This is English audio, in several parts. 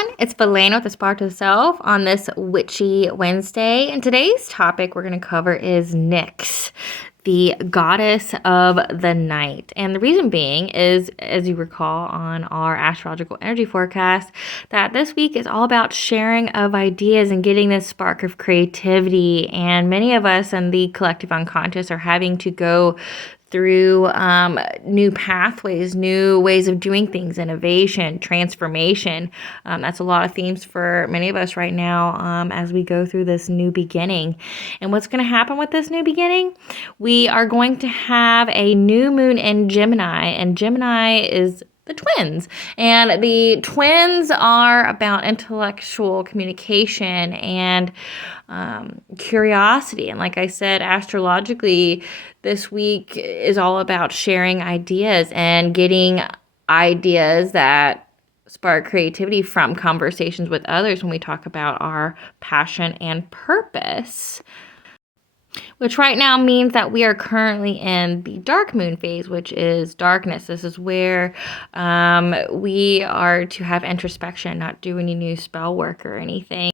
everyone, it's Belén with the Spark to the Self on this Witchy Wednesday, and today's topic we're going to cover is Nyx, the goddess of the night. And the reason being is, as you recall on our astrological energy forecast, that this week is all about sharing of ideas and getting this spark of creativity, and many of us in the collective unconscious are having to go through new pathways, new ways of doing things, innovation, transformation. That's a lot of themes for many of us right now as we go through this new beginning. And what's going to happen with this new beginning? We are going to have a new moon in Gemini, and Gemini is the twins. And the twins are about intellectual communication and curiosity. And like I said, astrologically, this week is all about sharing ideas and getting ideas that spark creativity from conversations with others when we talk about our passion and purpose. Which right now means that we are currently in the dark moon phase, which is darkness. This is where we are to have introspection, not do any new spell work or anything.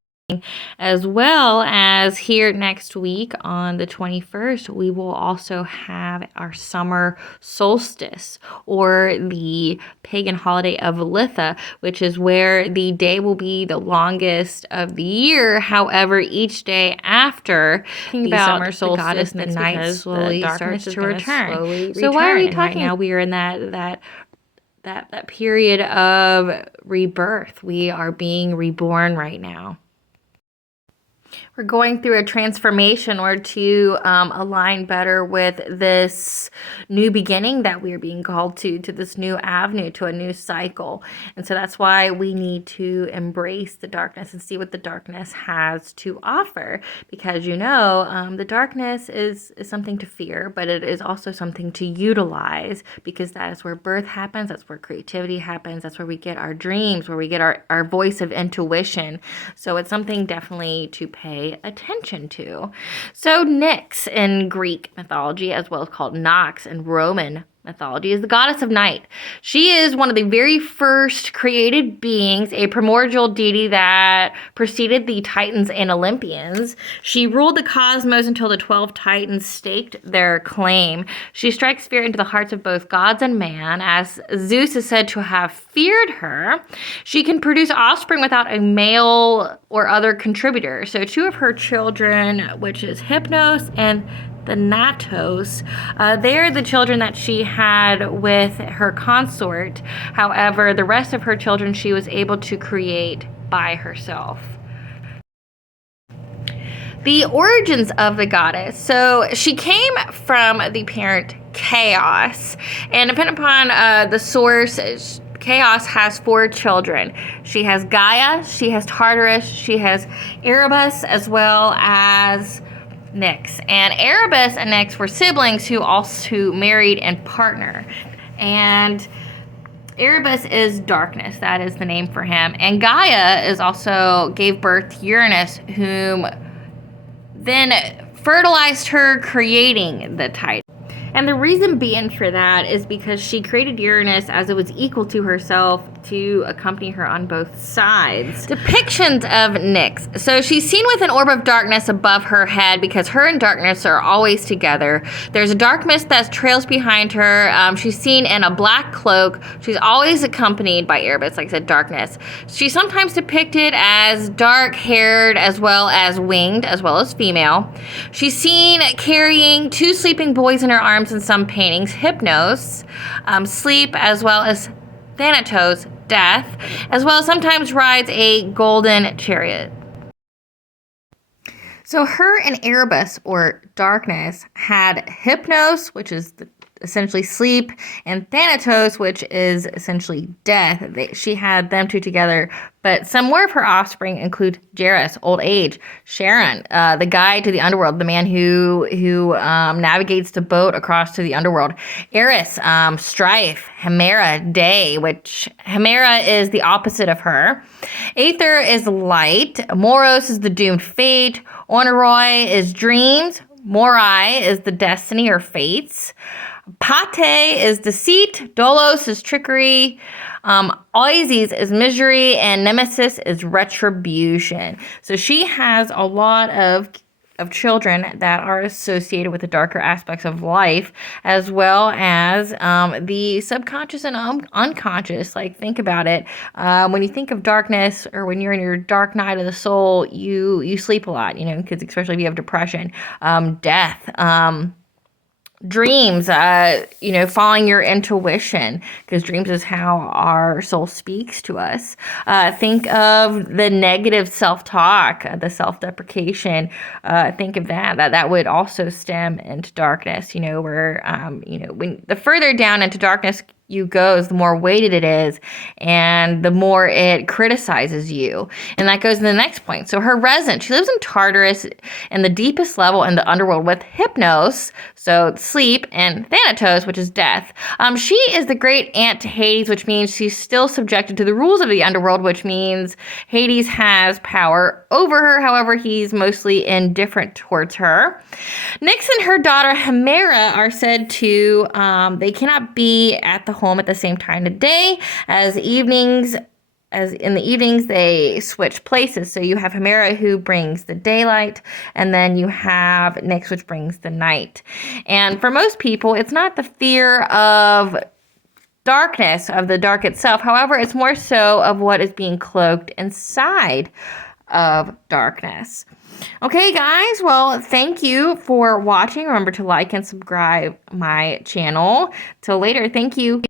As well as here next week on the 21st, we will also have our summer solstice, or the pagan holiday of Litha, which is where the day will be the longest of the year. However, each day after the summer solstice, the night slowly starts to return. So why are we talking? Right now we are in that period of rebirth. We are being reborn right now. We're going through a transformation or to align better with this new beginning that we're being called to this new avenue, to a new cycle. And so that's why we need to embrace the darkness and see what the darkness has to offer. Because, the darkness is something to fear, but it is also something to utilize, because that is where birth happens. That's where creativity happens. That's where we get our dreams, where we get our voice of intuition. So it's something definitely to pay attention to. So Nyx in Greek mythology, as well as called Nox in Roman mythology, is the goddess of night. She is one of the very first created beings, a primordial deity that preceded the Titans and Olympians. She ruled the cosmos until the 12 Titans staked their claim. She strikes fear into the hearts of both gods and man, as Zeus is said to have feared her. She can produce offspring without a male or other contributor. So two of her children, which is Hypnos and Thanatos, they're the children that she had with her consort. However, the rest of her children she was able to create by herself. The origins of the goddess. So she came from the parent Chaos, and depending upon the source, Chaos has 4 children. She has Gaia, she has Tartarus, she has Erebus, as well as Nyx. And Erebus and Nyx were siblings who also married and partnered. And Erebus is darkness. That is the name for him. And Gaia is also gave birth to Uranus, whom then fertilized her, creating the Titan. And the reason being for that is because she created Uranus as it was equal to herself to accompany her on both sides. Depictions of Nyx. So she's seen with an orb of darkness above her head, because her and darkness are always together. There's a dark mist that trails behind her. She's seen in a black cloak. She's always accompanied by Erebus, like I said, darkness. She's sometimes depicted as dark-haired, as well as winged, as well as female. She's seen carrying 2 sleeping boys in her arms in some paintings, Hypnos, sleep, as well as Thanatos, death, as well as sometimes rides a golden chariot. So her and Erebus, or darkness, had Hypnos, which is essentially sleep, and Thanatos, which is essentially death. She had them 2 together, but some more of her offspring include Jairus, old age, Charon, the guide to the underworld, the man who navigates the boat across to the underworld, Eris, strife, Hemera, day, which Hemera is the opposite of her, Aether is light, Moros is the doomed fate, Onoroi is dreams, Morai is the destiny or fates, Pate is deceit. Dolos is trickery. Oises is misery. And Nemesis is retribution. So she has a lot of children that are associated with the darker aspects of life, as well as the subconscious and unconscious. Like, think about it. When you think of darkness, or when you're in your dark night of the soul, you sleep a lot, because especially if you have depression, death, dreams, following your intuition, because dreams is how our soul speaks to us. Think of the negative self-talk, the self-deprecation. Think of that would also stem into darkness, where, when the further down into darkness you goes, the more weighted it is, and the more it criticizes you. And that goes to the next point. So her resident, she lives in Tartarus in the deepest level in the underworld with Hypnos, so sleep, and Thanatos, which is death. She is the great aunt to Hades, which means she's still subjected to the rules of the underworld, which means Hades has power over her. However, he's mostly indifferent towards her. Nyx and her daughter Hemera are said to, they cannot be at the home at the same time of day, as in the evenings they switch places. So you have Hemera, who brings the daylight, and then you have Nyx, which brings the night. And for most people, it's not the fear of darkness, of the dark itself. However, it's more so of what is being cloaked inside of darkness. Okay, guys, well, thank you for watching. Remember to like and subscribe my channel. Till later, thank you.